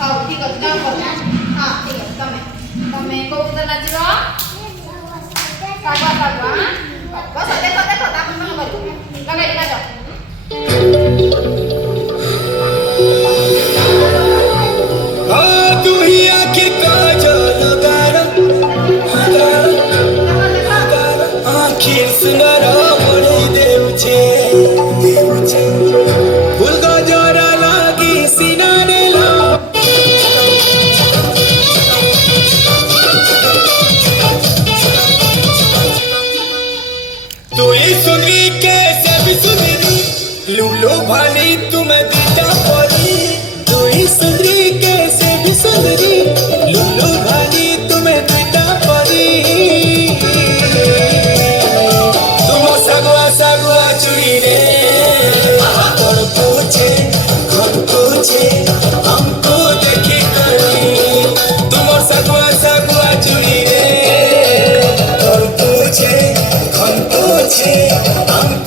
ହଉ ଠିକ ଅଛି ଯାଅ କର ହଁ ଠିକ ଅଛି ତମେ କୋଉ ଗୀତ ନାଚିବ ଶାଗୁଆ ଶାଗୁଆ ବସ ଦେଖ ଦେଖ ତାକୁ ତମେ କରିବ ଲଗାଇ ନାଚ तू ही आखिर काजल आखिर सुंदर बड़ी देउछे फूल गजरा लागी सिनाने ला तू ही सुनी कैसे भी सुंदरी लूलो भाली तुम्हें दीदा परी तू ही सुंदरी कैसे भी सुंदरी लूलो भाली तुम्हें दीदा परी तुम सगुआ सगुआ चुड़ी रे घर पूछे हमको देखी करी तुम सगुआ सगुआ चुड़ी रे घर पूछे हम